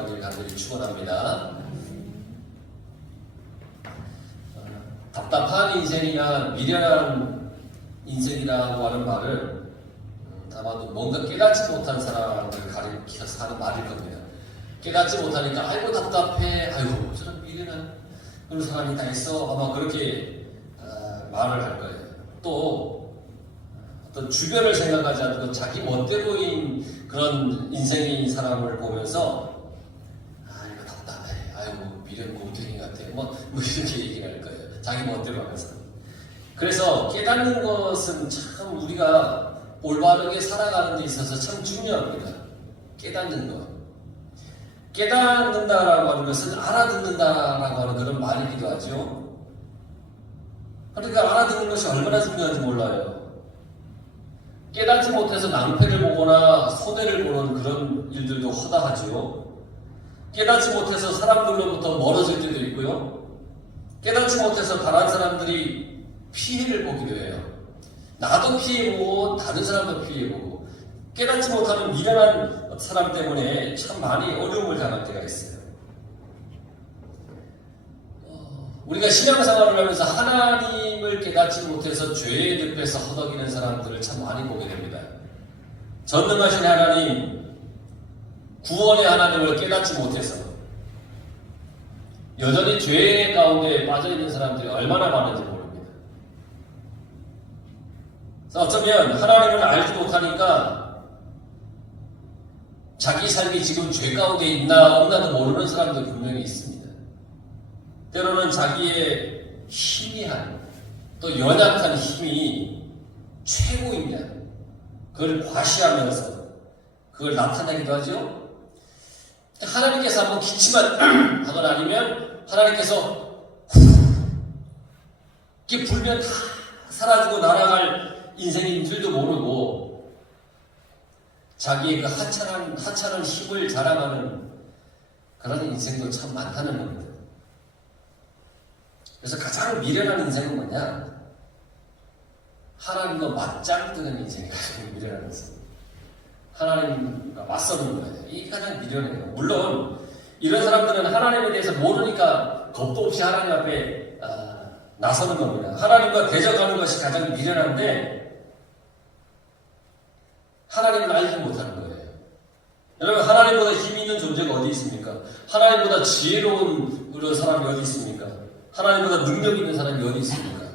충만하길 간절히 축원합니다. 답답한 인생이나 미련한 인생이라고 하는 말은 아마도 뭔가 깨닫지 못한 사람을 가리켜서 하는 말일 겁니다. 깨닫지 못하니까 아이고 답답해, 아이고 저런 미련한 그런 사람이 다 있어, 아마 그렇게 말을 할 거예요. 또 어떤 주변을 생각하지 않고 자기 멋대로인 그런 인생인 사람을 보면서 아이고 답답해, 아이고 미련 곰탱이 같아, 뭐 이렇게 얘기할 거예요. 자기 멋대로 하면서. 그래서 깨닫는 것은 참 우리가 올바르게 살아가는 데 있어서 참 중요합니다. 깨닫는 것. 깨닫는다라고 하는 것은 알아듣는다라고 하는 그런 말이기도 하죠. 그러니까 알아듣는 것이 얼마나 중요한지 몰라요. 깨닫지 못해서 낭패를 보거나 손해를 보는 그런 일들도 허다하지요. 깨닫지 못해서 사람들로부터 멀어질 때도 있고요. 깨닫지 못해서 다른 사람들이 피해를 보기도 해요. 나도 피해보고 다른 사람도 피해보고 깨닫지 못하는 미련한 사람 때문에 참 많이 어려움을 당할 때가 있어요. 우리가 신앙생활을 하면서 하나님을 깨닫지 못해서 죄의 늪에서 허덕이는 사람들을 참 많이 보게 됩니다. 전능하신 하나님, 구원의 하나님을 깨닫지 못해서 여전히 죄 가운데 빠져있는 사람들이 얼마나 많은지 모릅니다. 어쩌면 하나님을 알지 못하니까 자기 삶이 지금 죄 가운데 있나 없나도 모르는 사람도 분명히 있습니다. 때로는 자기의 희미한 또 연약한 힘이 최고이냐 그걸 과시하면서 그걸 나타내기도 하죠. 하나님께서 한번 기침만 하거나 아니면 하나님께서 이렇게 불면 다 사라지고 날아갈 인생인 줄도 모르고 자기의 그 하찮은 힘을 자랑하는 그런 인생도 참 많다는 겁니다. 그래서 가장 미련한 인생은 뭐냐? 하나님과 맞짱 뜨는 인생이 가장 미련한 인생. 하나님과 맞서는 거예요. 이게 가장 미련해요. 물론 이런 사람들은 하나님에 대해서 모르니까 겁도 없이 하나님 앞에 나서는 겁니다. 하나님과 대적하는 것이 가장 미련한데 하나님을 알지 못하는 거예요. 여러분, 하나님보다 힘 있는 존재가 어디 있습니까? 하나님보다 지혜로운 그런 사람이 어디 있습니까? 하나님보다 능력 있는 사람이 어디 있습니까?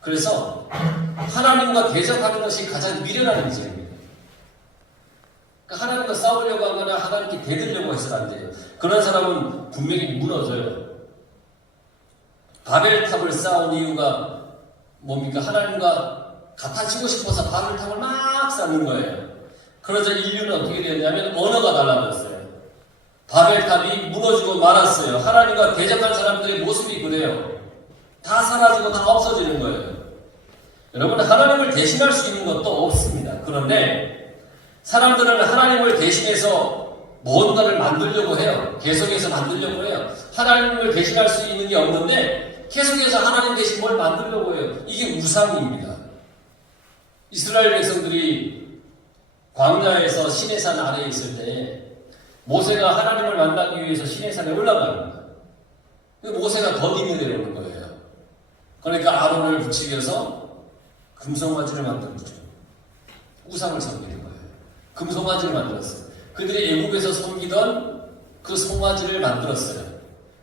그래서 하나님과 대적하는 것이 가장 미련한 인생입니다. 그러니까 하나님과 싸우려고 하거나 하나님께 대들려고 해서는 안 돼요. 그런 사람은 분명히 무너져요. 바벨탑을 쌓은 이유가 뭡니까? 하나님과 같아지고 싶어서 바벨탑을 막 쌓는 거예요. 그러자 인류는 어떻게 되었냐면 언어가 달라졌어요. 바벨탑이 무너지고 말았어요. 하나님과 대적한 사람들의 모습이 그래요. 다 사라지고 다 없어지는 거예요. 여러분, 하나님을 대신할 수 있는 것도 없습니다. 그런데 사람들은 하나님을 대신해서 뭔가를 만들려고 해요. 계속해서 만들려고 해요. 하나님을 대신할 수 있는 게 없는데 계속해서 하나님 대신 뭘 만들려고 해요. 이게 우상입니다. 이스라엘 백성들이 광야에서 시내산 아래에 있을 때 모세가 하나님을 만나기 위해서 시내산에 올라갑니다. 모세가 더디게 내려오는 거예요. 그러니까 아론을 부추겨서 금송아지를 만든 거죠. 우상을 섬기는 거예요. 금송아지를 만들었어요. 그들이 애국에서 섬기던 그 송아지를 만들었어요.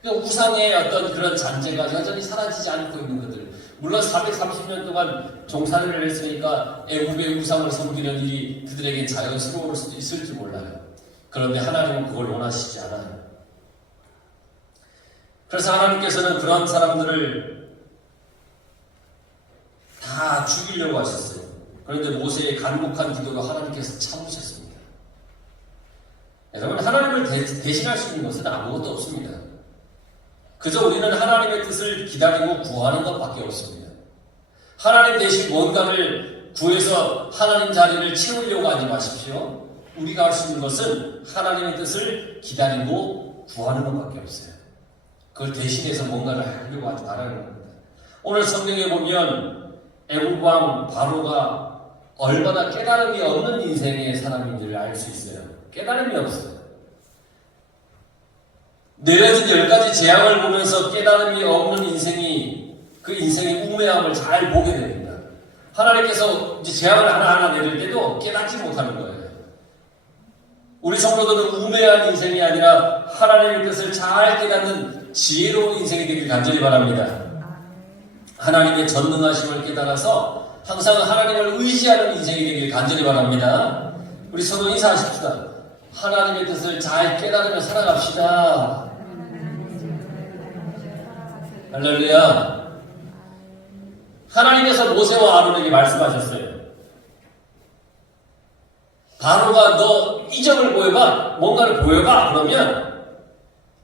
그러니까 우상의 어떤 그런 잔재가 여전히 사라지지 않고 있는 것들. 물론 430년 동안 종살이를 했으니까 애국의 우상을 섬기는 일이 그들에게 자연스러울 수도 있을지 몰라요. 그런데 하나님은 그걸 원하시지 않아요. 그래서 하나님께서는 그런 사람들을 다 죽이려고 하셨어요. 그런데 모세의 간곡한 기도로 하나님께서 참으셨습니다. 여러분, 하나님을 대신할 수 있는 것은 아무것도 없습니다. 그저 우리는 하나님의 뜻을 기다리고 구하는 것밖에 없습니다. 하나님 대신 뭔가를 구해서 하나님 자리를 채우려고 하지 마십시오. 우리가 할 수 있는 것은 하나님의 뜻을 기다리고 구하는 것밖에 없어요. 그걸 대신해서 뭔가를 하려고 하지 말아야 합니다. 오늘 성경에 보면 애국 왕 바로가 얼마나 깨달음이 없는 인생의 사람인지를 알 수 있어요. 깨달음이 없어요. 내려진 10가지 재앙을 보면서 깨달음이 없는 인생이 그 인생의 우매함을 잘 보게 됩니다. 하나님께서 이제 재앙을 하나하나 내릴 때도 깨닫지 못하는 거예요. 우리 성도들은 우매한 인생이 아니라 하나님의 뜻을 잘 깨닫는 지혜로운 인생이 되길 간절히 바랍니다. 하나님의 전능하심을 깨달아서 항상 하나님을 의지하는 인생이 되길 간절히 바랍니다. 우리 서로 인사하십시다. 하나님의 뜻을 잘 깨달으며 살아갑시다. 할렐루야. 하나님께서 모세와 아론에게 말씀하셨어요. 바로가 너 이적을 보여봐, 뭔가를 보여봐. 그러면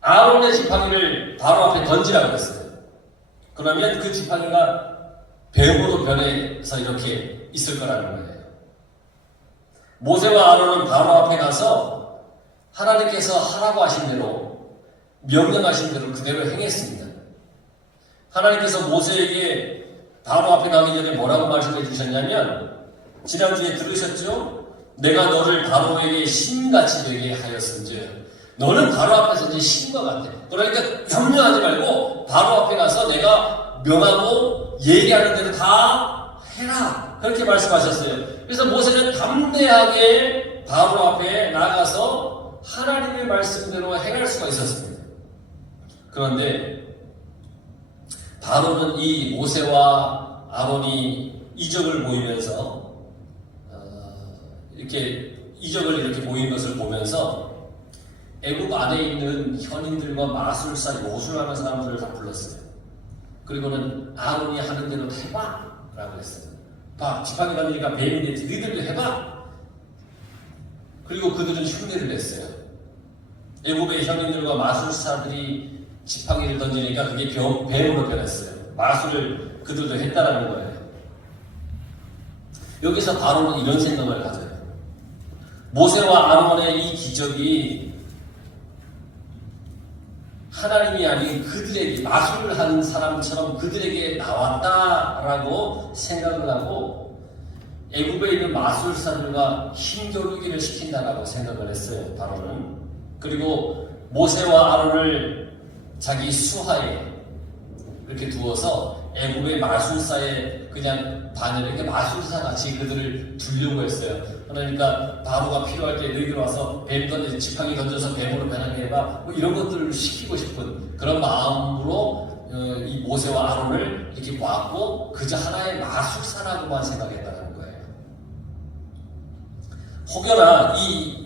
아론의 지팡이를 바로 앞에 던지라고 했어요. 그러면 그 지팡이가 뱀으로 변해서 이렇게 있을 거라는 거예요. 모세와 아론은 바로 앞에 가서 하나님께서 하라고 하신 대로, 명령하신 대로 그대로 행했습니다. 하나님께서 모세에게 바로 앞에 가기 전에 뭐라고 말씀해 주셨냐면, 지난주에 들으셨죠? 내가 너를 바로에게 신같이 되게 하였은즉, 너는 바로 앞에서 이제 신과 같아. 그러니까 염려하지 말고 바로 앞에 가서 내가 명하고 얘기하는 대로 다 해라. 그렇게 말씀하셨어요. 그래서 모세는 담대하게 바로 앞에 나가서 하나님의 말씀대로 행할 수가 있었습니다. 그런데 바로는 이 모세와 아론이 이적을 보이면서 이렇게 이적을 이렇게 보인 것을 보면서 애굽 안에 있는 현인들과 마술사, 요술하는 사람들을 다 불렀어요. 그리고는 아론이 하는 대로 해봐 라고 했어요. 봐, 지팡이 받으니까 뱀이 되지, 너희들도 해봐. 그리고 그들은 흉내를 냈어요. 애굽의 현인들과 마술사들이 지팡이를 던지니까 그게 뱀으로 변했어요. 마술을 그들도 했다라는 거예요. 여기서 바로는 이런 생각을 가져요. 모세와 아론의 이 기적이 하나님이 아닌 그들에게, 마술을 하는 사람처럼 그들에게 나왔다라고 생각을 하고 애굽에 있는 마술사들과 힘겨루기를 시킨다라고 생각을 했어요. 바로는. 그리고 모세와 아론을 자기 수하에 이렇게 두어서 애굽의 마술사에 그냥 반을 이렇게 마술사같이 그들을 두려고 했어요. 그러니까 바로가 필요할 때 너희들 와서 뱀 던져, 지팡이 던져서 뱀으로 변하게 해봐, 뭐 이런 것들을 시키고 싶은 그런 마음으로 이 모세와 아론을 이렇게 모았고 그저 하나의 마술사라고만 생각했다는 거예요. 혹여나 이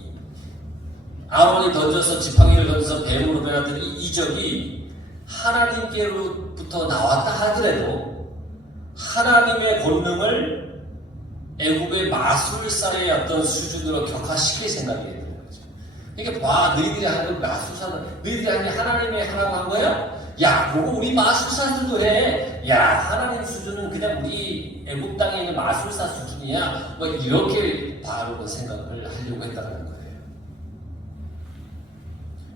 아론이 던져서 지팡이를 던져서 뱀으로 변했던 이 이적이 하나님께로부터 나왔다 하더라도 하나님의 권능을 애굽의 마술사의 어떤 수준으로 격화시킬 생각이에요. 그러니까 와, 너희들이 하는 마술사는 너희들이 하는 게 하나님이 하라고 한 거야? 야, 그거 우리 마술사들도 해. 야, 하나님 수준은 그냥 우리 애굽 땅에 있는 마술사 수준이야. 뭐 이렇게 바로 생각을 하려고 했다는 거예요.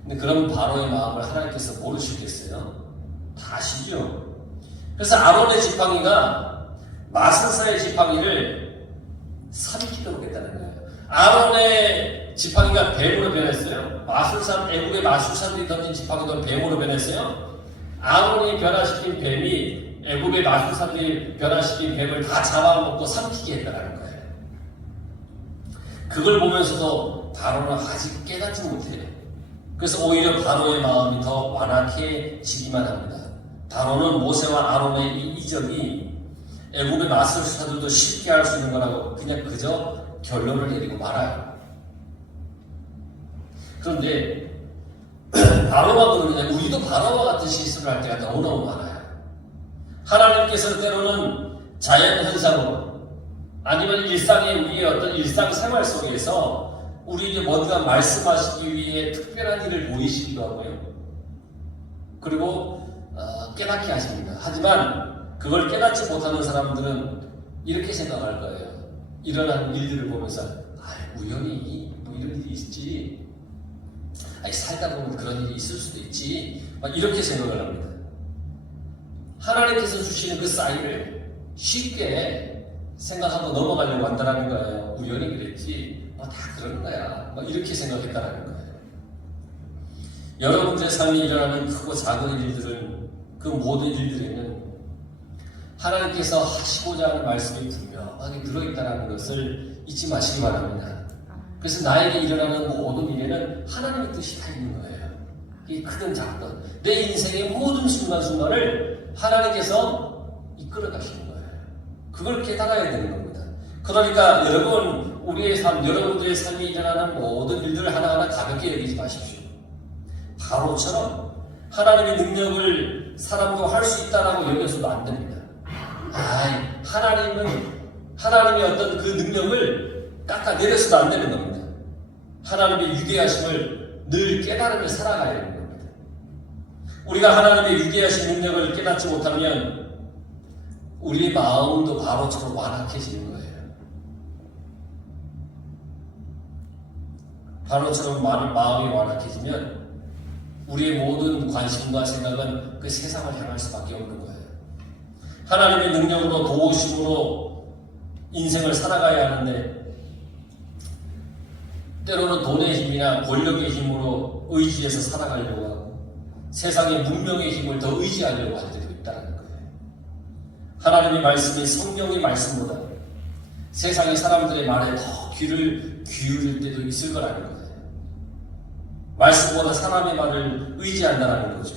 근데 그런 바로의 마음을 하나님께서 모르시겠어요? 다 아시죠? 그래서 아론의 지팡이가 마술사의 지팡이를 삼키도록 했다는 거예요. 아론의 지팡이가 뱀으로 변했어요. 애국의 마술사들이 던진 지팡이도 뱀으로 변했어요. 아론이 변화시킨 뱀이 애국의 마술사들이 변화시킨 뱀을 다 잡아먹고 삼키게 했다는 거예요. 그걸 보면서도 바로는 아직 깨닫지 못해요. 그래서 오히려 바로의 마음이 더 완악해지기만 합니다. 바로는 모세와 아론의 이 이적이 애굽의 마술사들도 쉽게 할 수 있는 거라고 그냥 그저 결론을 내리고 말아요. 그런데 바로가 그러냐, 우리도 바로와 같은 실수를 할 때가 너무너무 많아요. 하나님께서 때로는 자연 현상으로 아니면 일상의 우리의 어떤 일상생활 속에서 우리에게 뭔가 말씀하시기 위해 특별한 일을 보이시기도 하고요. 그리고 깨닫게 하십니다. 하지만 그걸 깨닫지 못하는 사람들은 이렇게 생각할 거예요. 일어나는 일들을 보면서 우연히 뭐 이런 일이 있지, 살다 보면 그런 일이 있을 수도 있지, 막 이렇게 생각을 합니다. 하나님께서 주시는 그 사인을 쉽게 생각하고 넘어가려고 한다는 거예요. 우연히 그랬지, 다 그런 거야, 막 이렇게 생각했다는 거예요. 여러분들의 삶에 일어나는 크고 작은 일들은 그 모든 일들에는 하나님께서 하시고자 하는 말씀이 분명하게 들어있다는 것을 잊지 마시기 바랍니다. 그래서 나에게 일어나는 모든 일에는 하나님의 뜻이 다 있는 거예요. 이 크든 작든 내 인생의 모든 순간순간을 하나님께서 이끌어 가시는 거예요. 그걸 깨달아야 되는 겁니다. 그러니까 여러분, 우리의 삶, 여러분들의 삶에 일어나는 모든 일들을 하나하나 가볍게 여기지 마십시오. 바로처럼 하나님의 능력을 사람도 할 수 있다라고 여겨서도 안 됩니다. 하나님의 어떤 그 능력을 깎아내려서도 안 되는 겁니다. 하나님의 위대하심을 늘 깨달으며 살아가야 되는 겁니다. 우리가 하나님의 위대하신 능력을 깨닫지 못하면 우리의 마음도 바로처럼 완악해지는 거예요. 바로처럼 마음이 완악해지면 우리의 모든 관심과 생각은 그 세상을 향할 수밖에 없는 거예요. 하나님의 능력으로 도우심으로 인생을 살아가야 하는데 때로는 돈의 힘이나 권력의 힘으로 의지해서 살아가려고 하고 세상의 문명의 힘을 더 의지하려고 할 때도 있다는 거예요. 하나님의 말씀이 성경의 말씀보다 세상의 사람들의 말에 더 귀를 기울일 때도 있을 거라는 거예요. 말씀보다 사람의 말을 의지한다는 거죠.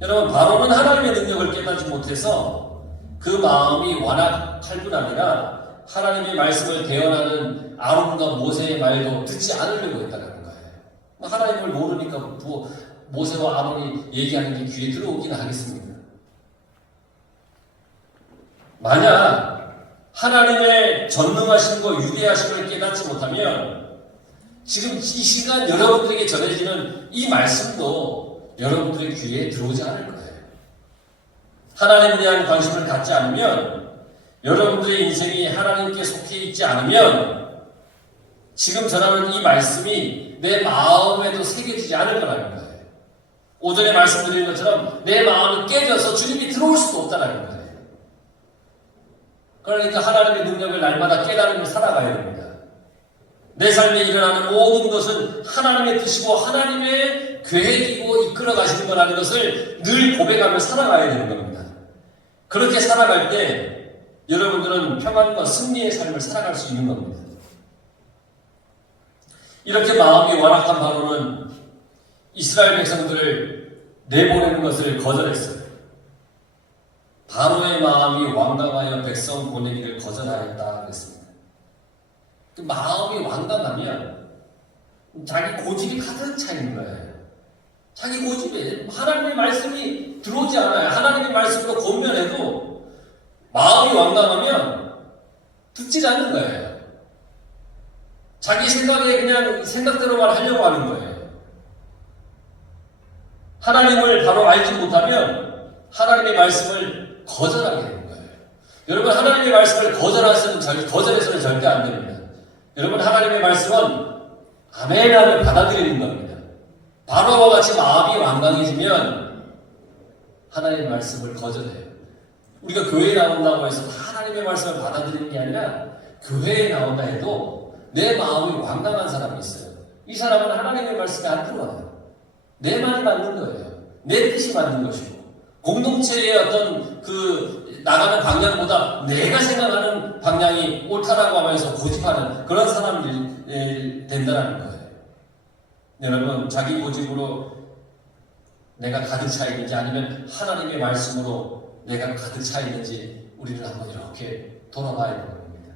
여러분, 바로는 하나님의 능력을 깨닫지 못해서 그 마음이 완악할 뿐 아니라 하나님의 말씀을 대언하는 아론과 모세의 말도 듣지 않으려고 했다는 거예요. 하나님을 모르니까 모세와 아론이 얘기하는 게 귀에 들어오긴 하겠습니다. 만약 하나님의 전능하심과 위대하심을 깨닫지 못하면 지금 이 시간 여러분들에게 전해지는 이 말씀도 여러분들의 귀에 들어오지 않을 거예요. 하나님에 대한 관심을 갖지 않으면, 여러분들의 인생이 하나님께 속해 있지 않으면 지금 전하는 이 말씀이 내 마음에도 새겨지지 않을 거라는 거예요. 오전에 말씀드린 것처럼 내 마음이 깨져서 주님이 들어올 수도 없다는 거예요. 그러니까 하나님의 능력을 날마다 깨달으며 살아가야 됩니다. 내 삶에 일어나는 모든 것은 하나님의 뜻이고 하나님의 계획이고 이끌어 가시는 거라는 것을 늘 고백하며 살아가야 되는 겁니다. 그렇게 살아갈 때 여러분들은 평안과 승리의 삶을 살아갈 수 있는 겁니다. 이렇게 마음이 완악한 바로는 이스라엘 백성들을 내보내는 것을 거절했어요. 바로의 마음이 완강하여 백성 보내기를 거절하였다 그랬습니다. 그 마음이 완강하면 자기 고집이 가득 차 있는 거예요. 자기 고집에 하나님의 말씀이 들어오지 않아요. 하나님의 말씀으로 권면해도 마음이 완강하면 듣지 않는 거예요. 자기 생각에 그냥 생각대로만 하려고 하는 거예요. 하나님을 바로 알지 못하면 하나님의 말씀을 거절하게 되는 거예요. 여러분, 하나님의 말씀을 거절해서는 절대 안 됩니다. 여러분, 하나님의 말씀은 아멘 하면 받아들이는 겁니다. 바로와 같이 마음이 완강해지면 하나님의 말씀을 거절해요. 우리가 교회에 나온다고 해서 하나님의 말씀을 받아들이는 게 아니라 교회에 나온다 해도 내 마음이 완강한 사람이 있어요. 이 사람은 하나님의 말씀에 안 들어와요. 내 말이 맞는 거예요. 내 뜻이 맞는 것이고 공동체의 어떤 나가는 방향보다 내가 생각하는 방향이 옳다라고 하면서 고집하는 그런 사람이 된다는 거예요. 여러분, 자기 고집으로 내가 가득 차 있는지 아니면 하나님의 말씀으로 내가 가득 차 있는지 우리는 한번 이렇게 돌아봐야 되는 겁니다.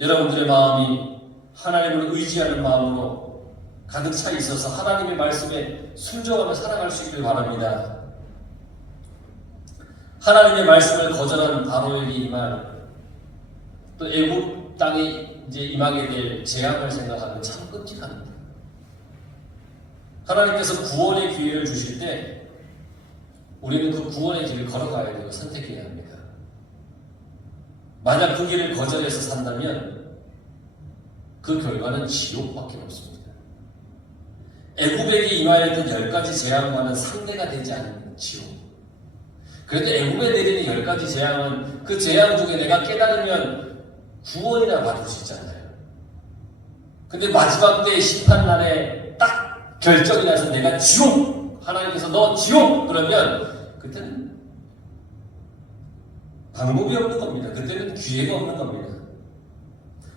여러분들의 마음이 하나님을 의지하는 마음으로 가득 차 있어서 하나님의 말씀에 순종하며 살아갈 수 있길 바랍니다. 하나님의 말씀을 거절한 바로에게 임할 또 애굽 땅에 이제 임하게 될 재앙을 생각하면 참 끔찍합니다. 하나님께서 구원의 기회를 주실 때 우리는 그 구원의 길을 걸어가야 되고 선택해야 합니다. 만약 그 길을 거절해서 산다면 그 결과는 지옥밖에 없습니다. 애굽에게 임하였던 10가지 재앙과는 상대가 되지 않는 지옥. 그런데 애굽에 내리는 10가지 재앙은 그 재앙 중에 내가 깨달으면 구원이나 받을 수 있잖아요. 근데 마지막 때 심판날에 딱 결정이 나서 내가 지옥! 하나님께서 너 지옥! 그러면 그때는 방법이 없는 겁니다. 그때는 기회가 없는 겁니다.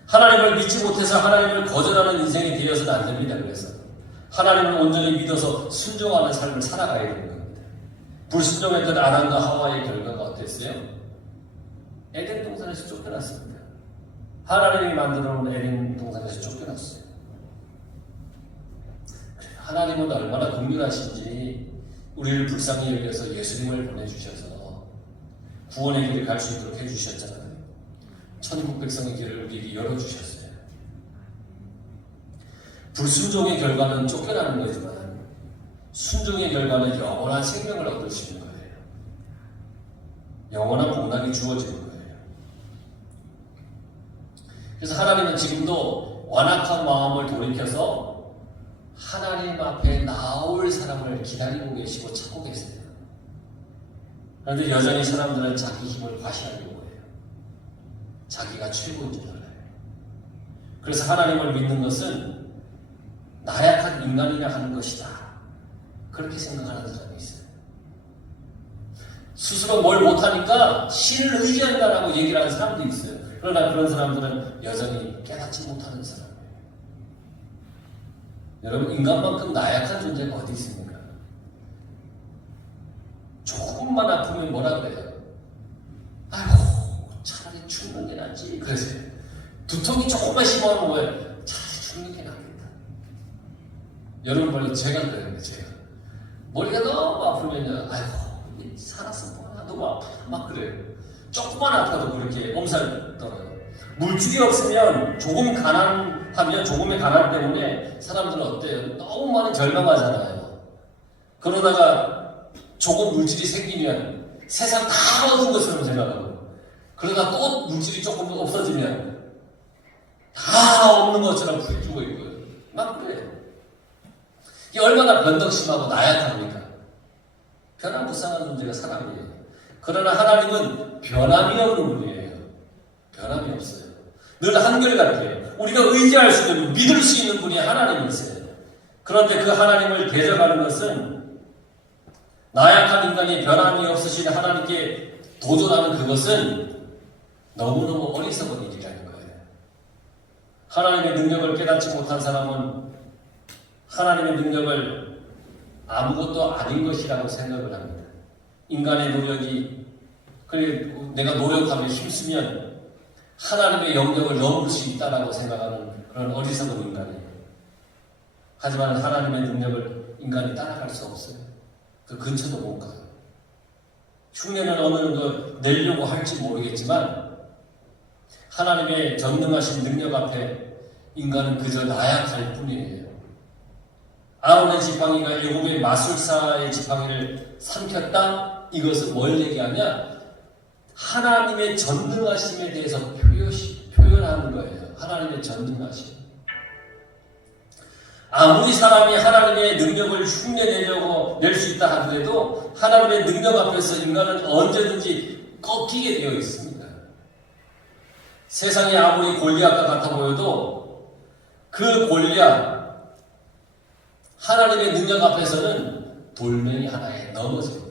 하나님을 믿지 못해서 하나님을 거절하는 인생이 되어서는 안 됩니다. 그래서 하나님을 온전히 믿어서 순종하는 삶을 살아가야 되는 겁니다. 불순종했던 아담과 하와의 결과가 어땠어요? 에덴 동산에서 쫓겨났습니다. 하나님이 만들어 놓은 에덴 동산에서 쫓겨났어요. 하나님은 얼마나 긍휼하신지 우리를 불쌍히 여겨서 예수님을 보내주셔서 구원의 길을 갈 수 있도록 해주셨잖아요. 천국 백성의 길을 우리에게 열어주셨어요. 불순종의 결과는 쫓겨나는 거지만 순종의 결과는 영원한 생명을 얻을 수 있는 거예요. 영원한 복락이 주어지는 거예요. 그래서 하나님은 지금도 완악한 마음을 돌이켜서 하나님 앞에 나올 사람을 기다리고 계시고 찾고 계세요. 그런데 여전히 사람들은 자기 힘을 과시하려고 해요. 자기가 최고인 줄 알아요. 그래서 하나님을 믿는 것은 나약한 인간이나 하는 것이다. 그렇게 생각하는 사람이 있어요. 스스로 뭘 못하니까 신을 의지한다라고 얘기를 하는 사람도 있어요. 그러나 그런 사람들은 여전히 깨닫지 못하는 사람이에요. 여러분, 인간만큼 나약한 존재가 어디 있습니까? 조금만 아프면 뭐라 그래요? 아이고, 차라리 죽는 게 낫지. 그러세요. 두통이 조금만 심하면 왜? 차라리 죽는 게 낫겠다. 여러분, 바로 제가 그래요. 제가. 머리가 너무 아프면요. 아이고, 살았어. 너무 아프다. 막 그래요. 조금만 아파도 그렇게 엄살 떨어요. 물질이 없으면 조금 가난하면 조금의 가난 때문에 사람들은 어때요? 너무 많이 절망하잖아요. 그러다가 조금 물질이 생기면 세상 다 얻은 것처럼 생각하고, 그러다 또 물질이 조금 없어지면 다 없는 것처럼 부딪히고 있고요. 막 그래요. 이게 얼마나 변덕심하고 나약합니까? 변화무쌍한 존재가 사람이에요. 그러나 하나님은 변함이 없는 분이에요. 변함이 없어요. 늘 한결같아요. 우리가 의지할 수 있는, 믿을 수 있는 분이 하나님이세요. 그런데 그 하나님을 대적하는 것은, 나약한 인간이 변함이 없으신 하나님께 도전하는 그것은 너무너무 어리석은 일이라는 거예요. 하나님의 능력을 깨닫지 못한 사람은 하나님의 능력을 아무것도 아닌 것이라고 생각을 합니다. 인간의 노력이, 그래 내가 노력하면 힘쓰면 하나님의 영역을 넘을 수 있다라고 생각하는 그런 어리석은 인간이에요. 하지만 하나님의 능력을 인간이 따라갈 수 없어요. 그 근처도 못 가요. 흉내는 어느 정도 내려고 할지 모르겠지만 하나님의 전능하신 능력 앞에 인간은 그저 나약할 뿐이에요. 아론의 지팡이가 애굽의 마술사의 지팡이를 삼켰다? 이것은 뭘 얘기하냐? 하나님의 전능하심에 대해서 표현하는 거예요. 하나님의 전능하심. 아무리 사람이 하나님의 능력을 흉내내려고 낼 수 있다 하더라도 하나님의 능력 앞에서 인간은 언제든지 꺾이게 되어 있습니다. 세상이 아무리 골리앗과 같아 보여도 그 골리앗, 하나님의 능력 앞에서는 돌멩이 하나에 넘어집니다.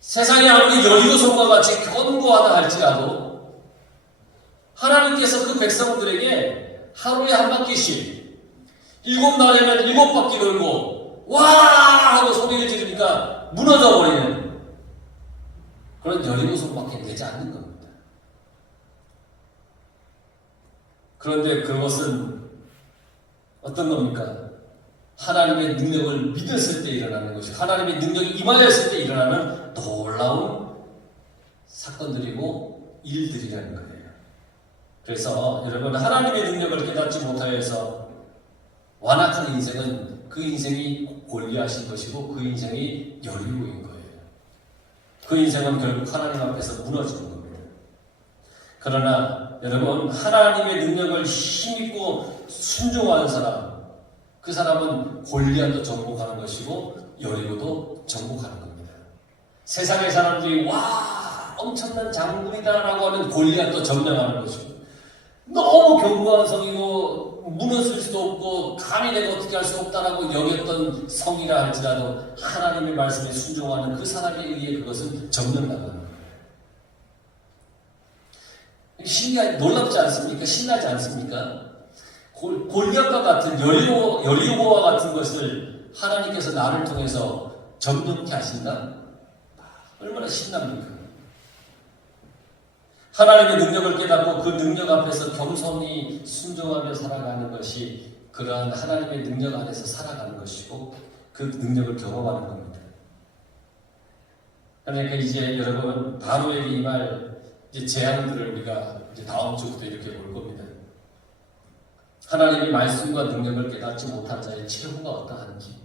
세상이 아무리 여리고성과 같이 견고하다 할지라도 하나님께서 그 백성들에게 하루에 한 바퀴씩 7날에는 7바퀴 돌고 와! 하고 소리를 지르니까 무너져 버리는 그런 여리고성밖에 되지 않는 겁니다. 그런데 그것은 어떤 겁니까? 하나님의 능력을 믿었을 때 일어나는 것이고 하나님의 능력이 임하였을 때 일어나는 놀라운 사건들이고 일들이라는 거예요. 그래서 여러분, 하나님의 능력을 깨닫지 못하여서 완악한 인생은 그 인생이 골리앗인 것이고 그 인생이 여리고인 거예요. 그 인생은 결국 하나님 앞에서 무너지는 겁니다. 그러나 여러분, 하나님의 능력을 힘있고 순종하는 사람, 그 사람은 골리앗도 정복하는 것이고 여리고도 정복하는 겁니다. 세상의 사람들이 와, 엄청난 장군이다 라고 하면 골리앗도 점령하는 것이고, 너무 견고한 성이고 무너질 수도 없고 감히 내가 어떻게 할 수 없다라고 여겼던 성이라 할지라도 하나님의 말씀에 순종하는 그 사람에 의해 그것은 정렬나가는 거예요. 놀랍지 않습니까? 신나지 않습니까? 골리앗과 같은 여리고와 같은 것을 하나님께서 나를 통해서 정돈케 하신다? 얼마나 신납니까? 하나님의 능력을 깨닫고 그 능력 앞에서 겸손히 순종하며 살아가는 것이 그러한 하나님의 능력 안에서 살아가는 것이고 그 능력을 경험하는 겁니다. 그러니까 이제 여러분 바로에게 임할 제안들을 우리가 이제 다음 주부터 이렇게 볼 겁니다. 하나님의 말씀과 능력을 깨닫지 못한 자의 최후가 어떠한지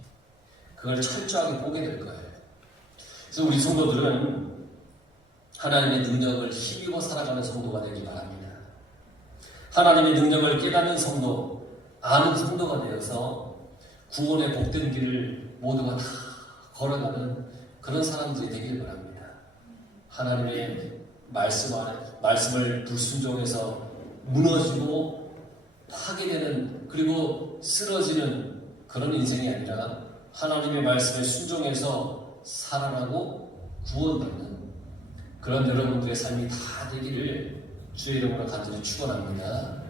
그걸 철저하게 보게 될 거예요. 그래서 우리 성도들은 하나님의 능력을 힘입어 살아가는 성도가 되기 바랍니다. 하나님의 능력을 깨닫는 성도, 아는 성도가 되어서 구원의 복된 길을 모두가 다 걸어가는 그런 사람들이 되길 바랍니다. 하나님의 말씀을 불순종해서 무너지고 파괴되는 그리고 쓰러지는 그런 인생이 아니라 하나님의 말씀에 순종해서 살아나고 구원받는 그런 여러분들의 삶이 다 되기를 주의 이름으로 간절히 축원합니다.